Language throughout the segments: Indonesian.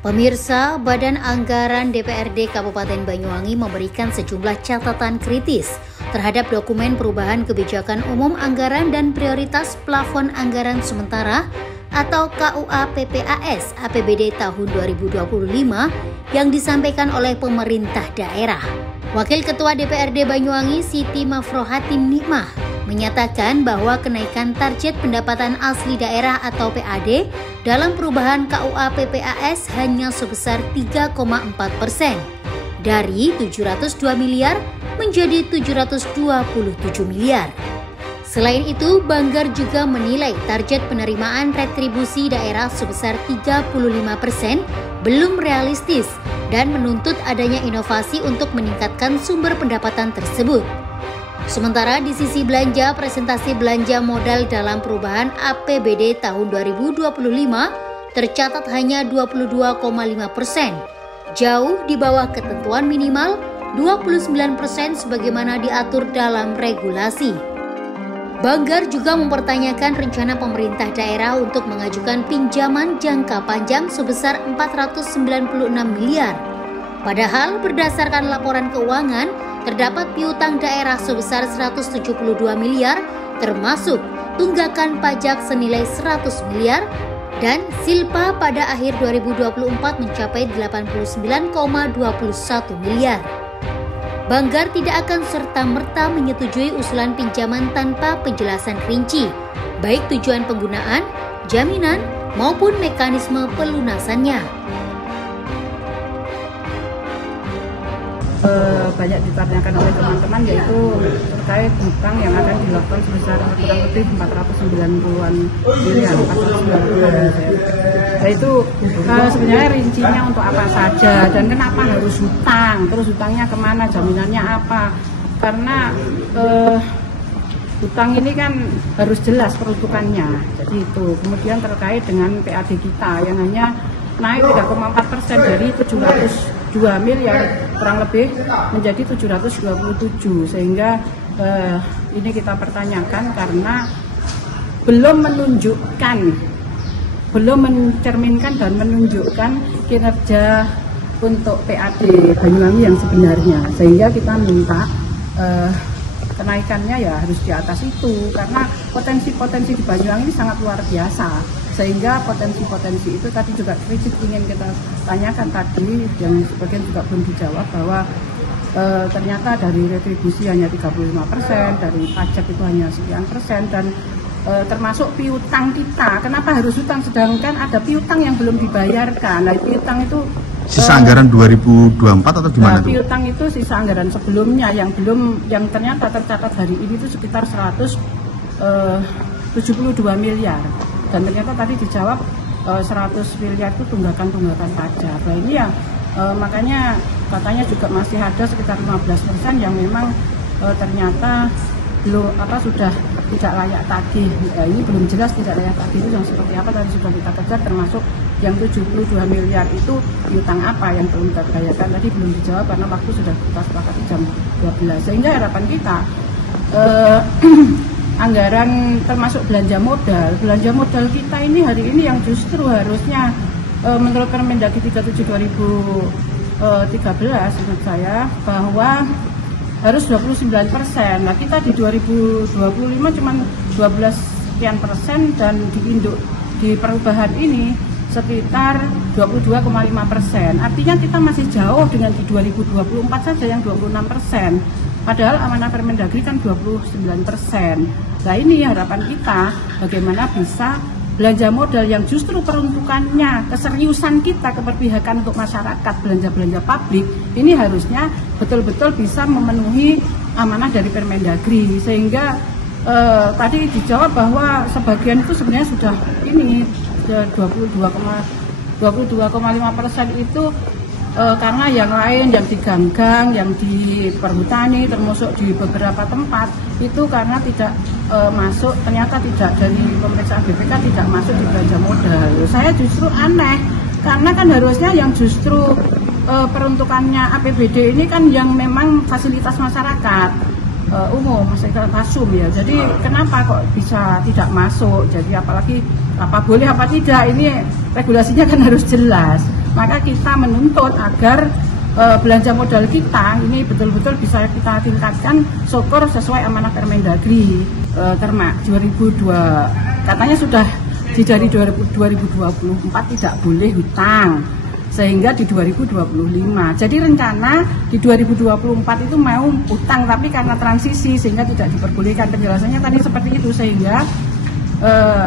Pemirsa, Badan Anggaran DPRD Kabupaten Banyuwangi memberikan sejumlah catatan kritis terhadap dokumen perubahan kebijakan umum anggaran dan prioritas plafon anggaran sementara atau KUA PPAS APBD tahun 2025 yang disampaikan oleh pemerintah daerah. Wakil Ketua DPRD Banyuwangi Siti Mafrohatin Nikmah menyatakan bahwa kenaikan target pendapatan asli daerah atau PAD dalam perubahan KUA PPAS hanya sebesar 3,4% dari 702 miliar menjadi 727 miliar. Selain itu, Banggar juga menilai target penerimaan retribusi daerah sebesar 35% belum realistis dan menuntut adanya inovasi untuk meningkatkan sumber pendapatan tersebut. Sementara di sisi belanja, presentasi belanja modal dalam perubahan APBD tahun 2025 tercatat hanya 22,5%, jauh di bawah ketentuan minimal 29% sebagaimana diatur dalam regulasi. Banggar juga mempertanyakan rencana pemerintah daerah untuk mengajukan pinjaman jangka panjang sebesar 496 miliar. Padahal berdasarkan laporan keuangan, terdapat piutang daerah sebesar 172 miliar, termasuk tunggakan pajak senilai 100 miliar, dan silpa pada akhir 2024 mencapai 89,21 miliar. Banggar tidak akan serta-merta menyetujui usulan pinjaman tanpa penjelasan rinci, baik tujuan penggunaan, jaminan, maupun mekanisme pelunasannya. Banyak ditanyakan oleh teman-teman yaitu terkait hutang yang akan dilakukan sebesar kurang lebih 490-an miliar, 490-an. Yaitu sebenarnya rincinya untuk apa saja dan kenapa harus hutang, terus hutangnya kemana, jaminannya apa. Karena hutang ini kan harus jelas peruntukannya, jadi itu. Kemudian terkait dengan PAD kita yang hanya naik 3,4% dari 702 miliar kurang lebih menjadi 727, sehingga ini kita pertanyakan karena belum mencerminkan dan menunjukkan kinerja untuk PAD Banyuwangi yang sebenarnya, sehingga kita minta kenaikannya ya harus di atas itu, karena potensi-potensi di Banyuwangi ini sangat luar biasa, sehingga potensi-potensi itu tadi juga kritik ingin kita tanyakan tadi yang sebagian juga belum dijawab bahwa ternyata dari retribusi hanya 35%, dari pajak itu hanya sekian persen, dan termasuk piutang kita. Kenapa harus hutang sedangkan ada piutang yang belum dibayarkan? Nah, piutang itu sisa anggaran 2024 atau gimana? Piutang itu sisa anggaran sebelumnya yang ternyata tercatat hari ini itu sekitar 172 miliar. Dan ternyata tadi dijawab 100 miliar itu tunggakan pajak. Nah ini ya makanya katanya juga masih ada sekitar 15% yang memang ternyata belum sudah tidak layak tagih. Ini belum jelas tidak layak tagih itu yang seperti apa, tadi sudah kita kejar, termasuk yang 72 miliar itu piutang apa yang belum terbayarkan, tadi belum dijawab karena waktu sudah kita sepakati jam 12. Sehingga harapan kita anggaran termasuk belanja modal kita ini hari ini yang justru harusnya menurut Permendagri 37 2013 menurut saya bahwa harus 29%. Nah kita di 2025 cuma 12 sekian persen, dan di perubahan ini sekitar 22,5%. Artinya kita masih jauh dengan di 2024 saja yang 26%. Padahal amanah Permendagri kan 29%. Nah ini harapan kita bagaimana bisa belanja modal yang justru peruntukannya, keseriusan kita, keberpihakan untuk masyarakat, belanja-belanja publik, ini harusnya betul-betul bisa memenuhi amanah dari Permendagri. Sehingga tadi dijawab bahwa sebagian itu sebenarnya sudah 22,5% itu karena yang lain yang diganggang, yang diperhutani, termasuk di beberapa tempat itu karena tidak masuk, ternyata tidak dari pemeriksaan BPK tidak masuk di belanja modal. Saya justru aneh karena kan harusnya yang justru peruntukannya APBD ini kan yang memang fasilitas masyarakat umum, masyarakat pasum ya. Jadi kenapa kok bisa tidak masuk? Jadi apalagi apa boleh apa tidak, ini regulasinya kan harus jelas. maka kita menuntut agar belanja modal kita ini betul-betul bisa kita tingkatkan syukur sesuai amanah Permendagri Terma 2002. Katanya sudah dari 2024 tidak boleh hutang, sehingga di 2025. Jadi rencana di 2024 itu mau utang, tapi karena transisi sehingga tidak diperbolehkan. Penjelasannya tadi seperti itu, sehingga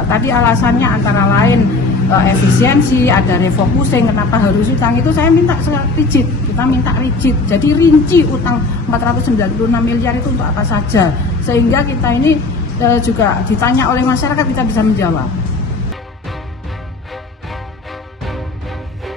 tadi alasannya antara lain efisiensi, ada refocusing, kenapa harus utang, itu saya minta rigid, kita minta rigid. Jadi rinci utang 496 miliar itu untuk apa saja, sehingga kita ini juga ditanya oleh masyarakat, kita bisa menjawab.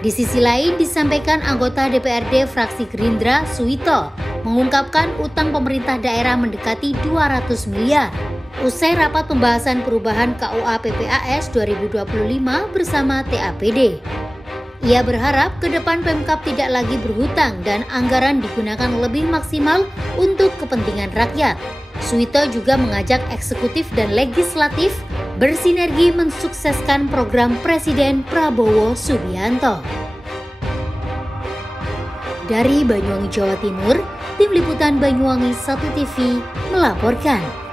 Di sisi lain disampaikan anggota DPRD fraksi Gerindra Suwito mengungkapkan utang pemerintah daerah mendekati 200 miliar. Usai rapat pembahasan perubahan KUA PPAS 2025 bersama TAPD. Ia berharap ke depan Pemkab tidak lagi berhutang dan anggaran digunakan lebih maksimal untuk kepentingan rakyat. Suwito juga mengajak eksekutif dan legislatif bersinergi mensukseskan program Presiden Prabowo Subianto. Dari Banyuwangi, Jawa Timur, Tim Liputan Banyuwangi 1 TV melaporkan.